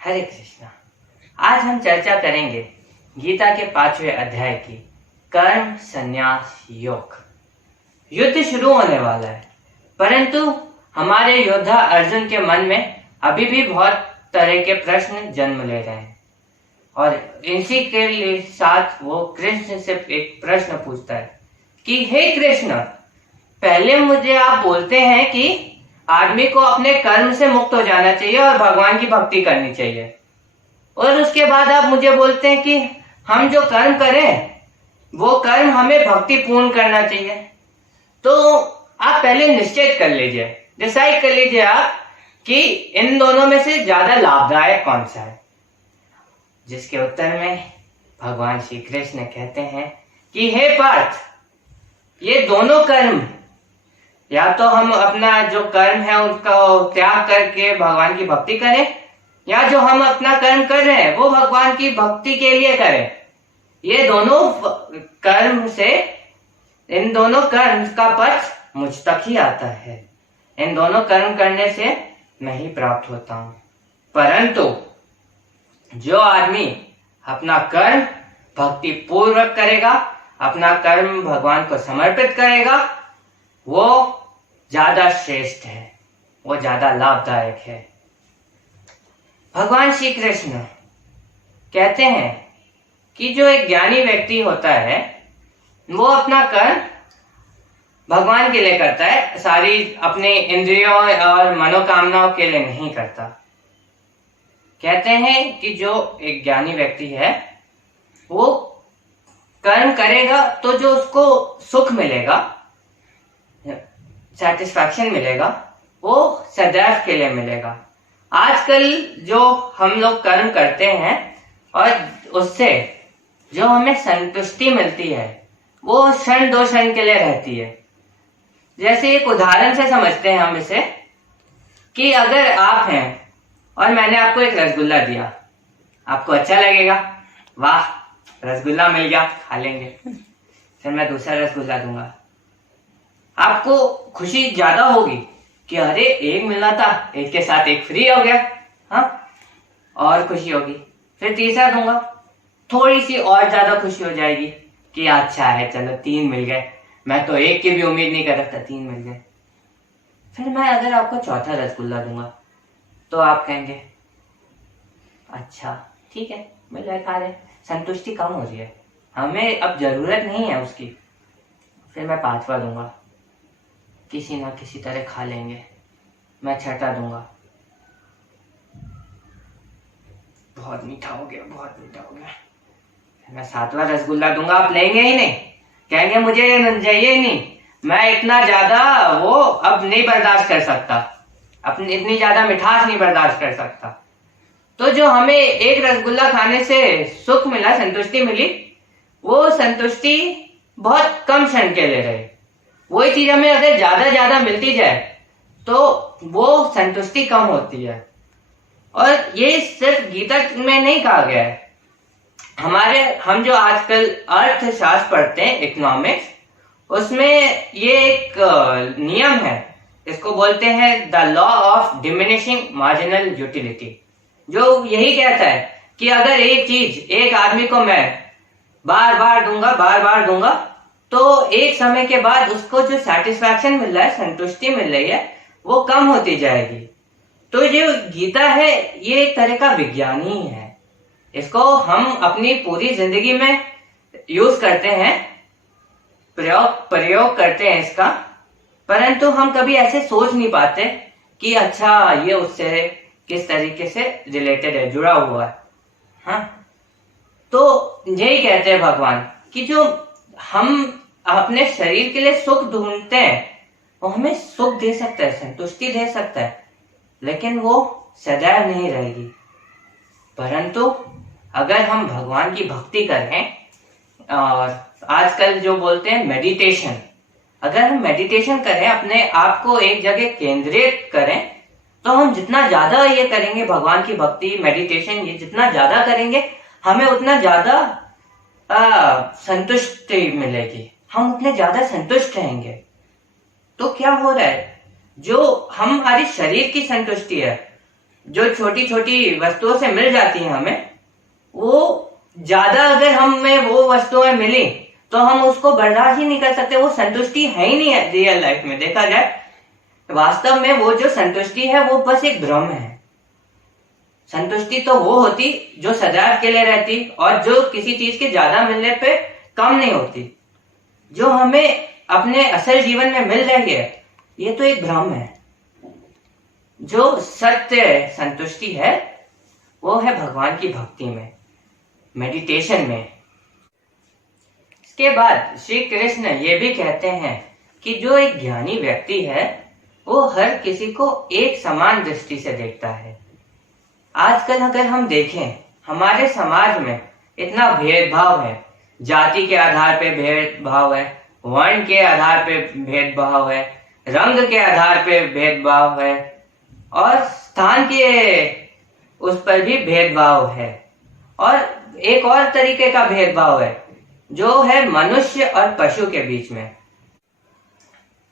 हरे कृष्णा। आज हम चर्चा करेंगे गीता के 5वें अध्याय की कर्म संन्यास योग। युद्ध शुरू होने वाला है, परंतु हमारे योद्धा अर्जुन के मन में अभी भी बहुत तरह के प्रश्न जन्म ले रहे हैं और इसी के साथ वो कृष्ण से एक प्रश्न पूछता है कि हे कृष्ण, पहले मुझे आप बोलते हैं कि आदमी को अपने कर्म से मुक्त हो जाना चाहिए और भगवान की भक्ति करनी चाहिए, और उसके बाद आप मुझे बोलते हैं कि हम जो कर्म करें वो कर्म हमें भक्ति पूर्ण करना चाहिए। तो आप पहले निश्चित कर लीजिए, डिसाइड कर लीजिए आप कि इन दोनों में से ज्यादा लाभदायक कौन सा है। जिसके उत्तर में भगवान श्री कृष्ण कहते हैं कि हे पार्थ, ये दोनों कर्म, या तो हम अपना जो कर्म है उसका त्याग करके भगवान की भक्ति करें, या जो हम अपना कर्म कर रहे हैं वो भगवान की भक्ति के लिए करें। ये दोनों कर्म से, इन दोनों कर्म का पथ मुझ तक ही आता है। इन दोनों कर्म करने से मैं ही प्राप्त होता हूं। परंतु जो आदमी अपना कर्म भक्ति पूर्वक करेगा, अपना कर्म भगवान को समर्पित करेगा, वो ज्यादा श्रेष्ठ है, वो ज्यादा लाभदायक है। भगवान श्री कृष्ण कहते हैं कि जो एक ज्ञानी व्यक्ति होता है वो अपना कर्म भगवान के लिए करता है, सारी अपने इंद्रियों और मनोकामनाओं के लिए नहीं करता। कहते हैं कि जो एक ज्ञानी व्यक्ति है वो कर्म करेगा तो जो उसको सुख मिलेगा, सेटिस्फैक्शन मिलेगा, वो सदैव के लिए मिलेगा। आजकल जो हम लोग कर्म करते हैं और उससे जो हमें संतुष्टि मिलती है वो क्षण दो क्षण के लिए रहती है। जैसे एक उदाहरण से समझते हैं हम इसे, कि अगर आप हैं और मैंने आपको एक रसगुल्ला दिया, आपको अच्छा लगेगा, वाह रसगुल्ला मिल गया, खा लेंगे। फिर मैं दूसरा रसगुल्ला दूंगा, आपको खुशी ज्यादा होगी कि अरे एक मिलना था, एक के साथ एक फ्री हो गया, हाँ, और खुशी होगी। फिर तीसरा दूंगा, थोड़ी सी और ज्यादा खुशी हो जाएगी कि अच्छा है, चलो 3 मिल गए, मैं तो एक की भी उम्मीद नहीं कर रहा था, 3 मिल गए। फिर मैं अगर आपको चौथा रसगुल्ला दूंगा तो आप कहेंगे अच्छा ठीक है, मिल रहा है, खा रहे, संतुष्टि कम हो रही है, हमें अब जरूरत नहीं है उसकी। फिर मैं 5वां दूंगा, किसी ना किसी तरह खा लेंगे। मैं 6वां दूंगा, बहुत मीठा हो गया, बहुत मीठा हो गया। मैं 7वां रसगुल्ला दूंगा, आप लेंगे ही नहीं, कहेंगे मुझे चाहिए ही नहीं, मैं इतना ज्यादा वो अब नहीं बर्दाश्त कर सकता, अपनी इतनी ज्यादा मिठास नहीं बर्दाश्त कर सकता। तो जो हमें एक रसगुल्ला खाने से सुख मिला, संतुष्टि मिली, वो संतुष्टि बहुत कम क्षण के लिए रही। वही चीज हमें अगर ज्यादा मिलती जाए तो वो संतुष्टि कम होती है। और ये सिर्फ गीता में नहीं कहा गया है, हम जो आजकल अर्थशास्त्र पढ़ते हैं, इकोनॉमिक्स, उसमें ये एक नियम है, इसको बोलते हैं the law of diminishing marginal utility, जो यही कहता है कि अगर एक चीज एक आदमी को मैं बार बार दूंगा तो एक समय के बाद उसको जो सेटिस्फैक्शन मिल रहा है, संतुष्टि मिल रही है, वो कम होती जाएगी। तो जो गीता है ये एक तरह का विज्ञान ही है, इसको हम अपनी पूरी जिंदगी में यूज करते हैं, प्रयोग करते हैं इसका, परंतु हम कभी ऐसे सोच नहीं पाते कि अच्छा ये उससे किस तरीके से रिलेटेड है, जुड़ा हुआ है। हाँ, तो यही कहते हैं भगवान कि जो हम अपने शरीर के लिए सुख ढूंढते हैं वो हमें सुख दे सकता है, संतुष्टि दे सकता है, लेकिन वो सदैव नहीं रहेगी। परंतु अगर हम भगवान की भक्ति करें, और आजकल जो बोलते हैं मेडिटेशन, अगर हम मेडिटेशन करें, अपने आप को एक जगह केंद्रित करें, तो हम जितना ज्यादा ये करेंगे भगवान की भक्ति, मेडिटेशन, ये जितना ज्यादा करेंगे हमें उतना ज्यादा संतुष्टि मिलेगी, हम उतने ज्यादा संतुष्ट रहेंगे। तो क्या हो रहा है, जो हमारी शरीर की संतुष्टि है जो छोटी छोटी वस्तुओं से मिल जाती हैं हमें, वो ज्यादा अगर हमें वो वस्तुएं मिली तो हम उसको बर्दाश्त ही नहीं कर सकते। वो संतुष्टि है ही नहीं है रियल लाइफ में। देखा जाए वास्तव में वो जो संतुष्टि है वो बस एक भ्रम है। संतुष्टि तो वो होती जो सदैव के लिए रहती और जो किसी चीज के ज्यादा मिलने पे कम नहीं होती। जो हमें अपने असल जीवन में मिल रही है ये तो एक भ्रम है। जो सत्य संतुष्टि है वो है भगवान की भक्ति में, मेडिटेशन में। इसके बाद श्री कृष्ण ये भी कहते हैं कि जो एक ज्ञानी व्यक्ति है वो हर किसी को एक समान दृष्टि से देखता है। आजकल अगर हम देखें हमारे समाज में इतना भेदभाव है, जाति के आधार पे भेदभाव है, वर्ण के आधार पे भेदभाव है, रंग के आधार पे भेदभाव है और स्थान के उस पर भी भेदभाव है। और एक और तरीके का भेदभाव है जो है मनुष्य और पशु के बीच में।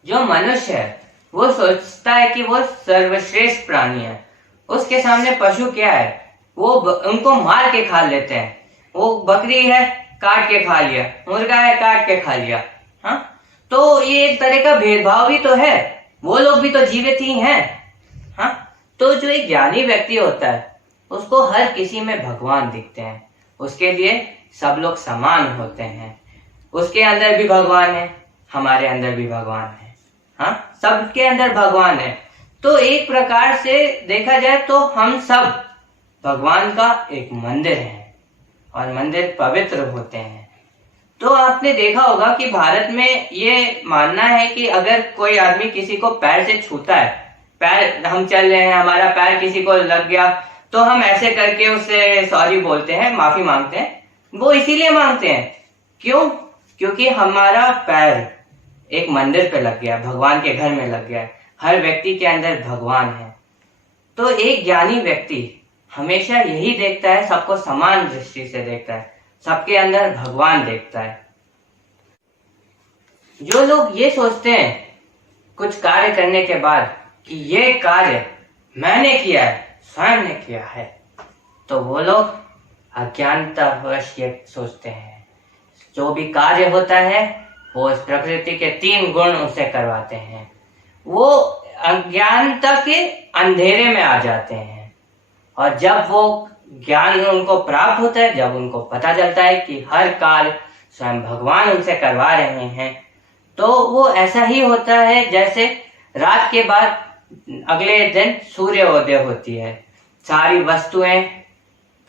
जो मनुष्य है वो सोचता है कि वो सर्वश्रेष्ठ प्राणी है, उसके सामने पशु क्या है, वो उनको मार के खा लेते हैं। वो बकरी है काट के खा लिया, मुर्गा है काट के खा लिया। हाँ, तो ये एक तरह का भेदभाव ही तो है। वो लोग भी तो जीवित ही हैं। हाँ, तो जो एक ज्ञानी व्यक्ति होता है उसको हर किसी में भगवान दिखते हैं। उसके लिए सब लोग समान होते हैं। उसके अंदर भी भगवान है, हमारे अंदर भी भगवान है। हाँ, सबके अंदर भगवान है। तो एक प्रकार से देखा जाए तो हम सब भगवान का एक मंदिर है और मंदिर पवित्र होते हैं। तो आपने देखा होगा कि भारत में ये मानना है कि अगर कोई आदमी किसी को पैर से छूता है, पैर हम चल रहे हैं, हमारा पैर किसी को लग गया तो हम ऐसे करके उससे सॉरी बोलते हैं, माफी मांगते हैं। वो इसीलिए मांगते हैं क्यों? क्योंकि हमारा पैर एक मंदिर पे लग गया, भगवान के घर में लग गया है। हर व्यक्ति के अंदर भगवान है। तो एक ज्ञानी व्यक्ति हमेशा यही देखता है, सबको समान दृष्टि से देखता है, सबके अंदर भगवान देखता है। जो लोग ये सोचते हैं कुछ कार्य करने के बाद कि ये कार्य मैंने किया है, स्वयं ने किया है, तो वो लोग अज्ञानतावश ये सोचते हैं जो भी कार्य होता है वो इस प्रकृति के 3 गुण उनसे करवाते हैं। वो अज्ञानता के अंधेरे में आ जाते हैं और जब वो ज्ञान उनको प्राप्त होता है, जब उनको पता चलता है कि हर कार्य स्वयं भगवान उनसे करवा रहे हैं, तो वो ऐसा ही होता है जैसे रात के बाद अगले दिन सूर्योदय होती है, सारी वस्तुएं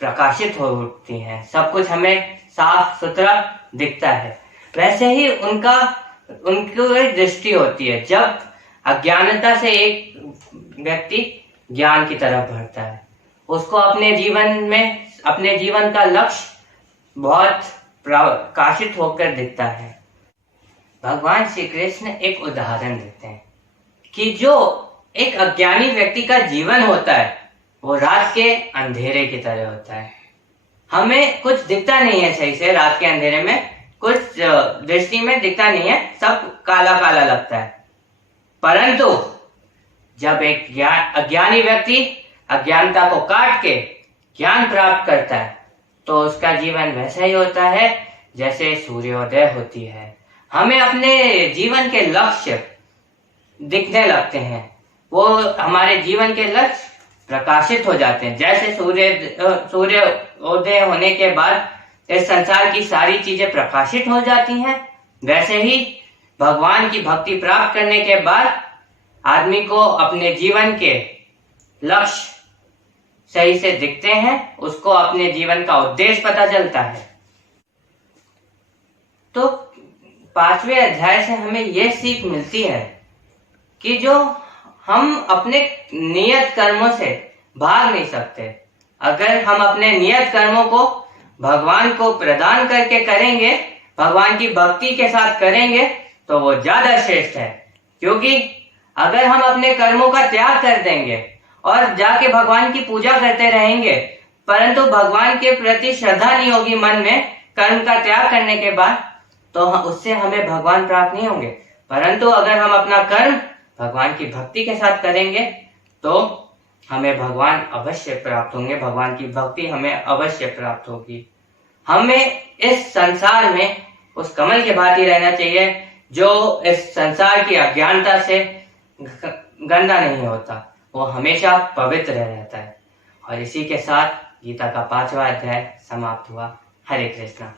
प्रकाशित हो उठती हैं, सब कुछ हमें साफ सुथरा दिखता है। वैसे ही उनकी दृष्टि होती है जब अज्ञानता से एक व्यक्ति ज्ञान की तरफ बढ़ता है। उसको अपने जीवन का लक्ष्य बहुत प्रकाशित होकर दिखता है। भगवान श्री कृष्ण एक उदाहरण देते हैं कि जो एक अज्ञानी व्यक्ति का जीवन होता है वो रात के अंधेरे की तरह होता है। हमें कुछ दिखता नहीं है सही से, रात के अंधेरे में कुछ दृष्टि में दिखता नहीं है, सब काला काला लगता है। परंतु जब एक अज्ञानी व्यक्ति अज्ञानता को काट के ज्ञान प्राप्त करता है तो उसका जीवन वैसा ही होता है जैसे सूर्योदय होती है। हमें अपने जीवन के लक्ष्य दिखने लगते हैं, वो हमारे जीवन के लक्ष्य प्रकाशित हो जाते हैं। जैसे सूर्योदय होने के बाद इस संसार की सारी चीजें प्रकाशित हो जाती हैं, वैसे ही भगवान की भक्ति प्राप्त करने के बाद आदमी को अपने जीवन के लक्ष्य सही से दिखते हैं, उसको अपने जीवन का उद्देश्य पता चलता है। तो 5वें अध्याय से हमें यह सीख मिलती है कि जो हम अपने नियत कर्मों से भाग नहीं सकते। अगर हम अपने नियत कर्मों को भगवान को प्रदान करके करेंगे, भगवान की भक्ति के साथ करेंगे, तो वो ज्यादा श्रेष्ठ है। क्योंकि अगर हम अपने कर्मों का त्याग कर देंगे और जाके भगवान की पूजा करते रहेंगे, परंतु भगवान के प्रति श्रद्धा नहीं होगी मन में कर्म का त्याग करने के बाद, तो उससे हमें भगवान प्राप्त नहीं होंगे। परंतु अगर हम अपना कर्म भगवान की भक्ति के साथ करेंगे तो हमें भगवान अवश्य प्राप्त होंगे, भगवान की भक्ति हमें अवश्य प्राप्त होगी। हमें इस संसार में उस कमल के भांति रहना चाहिए जो इस संसार की अज्ञानता से गंदा नहीं होता, वो हमेशा पवित्र रहता है। और इसी के साथ गीता का 5वां अध्याय समाप्त हुआ। हरे कृष्णा।